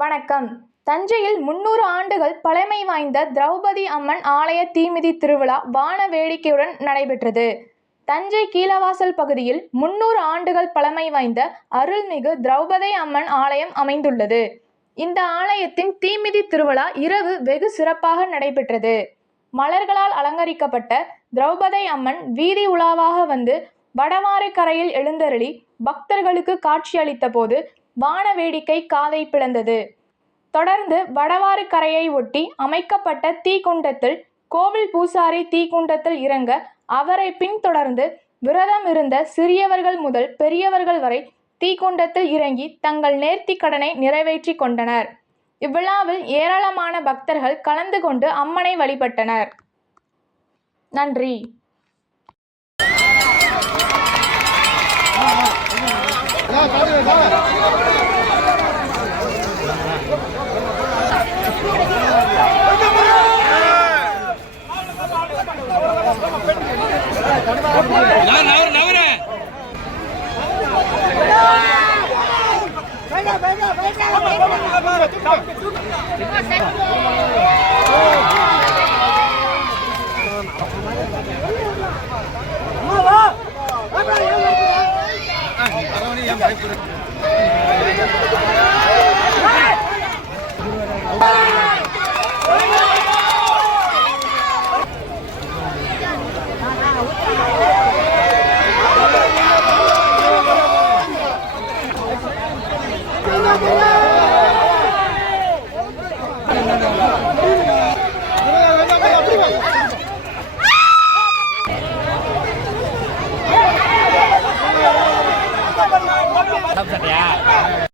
வணக்கம். தஞ்சையில் 300 ஆண்டுகள் பழமை வாய்ந்த திரௌபதி அம்மன் ஆலய தீமிதி திருவிழா வான வேடிக்கையுடன் நடைபெற்றது. தஞ்சை கீழவாசல் பகுதியில் 300 ஆண்டுகள் பழமை வாய்ந்த அருள்மிகு திரௌபதி அம்மன் ஆலயம் அமைந்துள்ளது. இந்த ஆலயத்தின் தீமிதி திருவிழா இரவு வெகு சிறப்பாக நடைபெற்றது. மலர்களால் அலங்கரிக்கப்பட்ட திரௌபதி அம்மன் வீதி உலாவாக வந்து வடவாறு கரையில் எழுந்தருளி பக்தர்களுக்கு காட்சியளித்த போது வான வேடிக்கை காதை பிளந்தது. தொடர்ந்து வடவாறு கரையை ஒட்டி அமைக்கப்பட்ட தீக்குண்டத்தில் கோவில் பூசாரி தீக்குண்டத்தில் இறங்க அவரை பின்தொடர்ந்து விரதம் இருந்த சிறியவர்கள் முதல் பெரியவர்கள் வரை தீக்குண்டத்தில் இறங்கி தங்கள் நேர்த்தி கடனை நிறைவேற்றி கொண்டனர். இவ்விழாவில் ஏராளமான பக்தர்கள் கலந்து கொண்டு அம்மனை வழிபட்டனர். நன்றி. Không sạch dạ.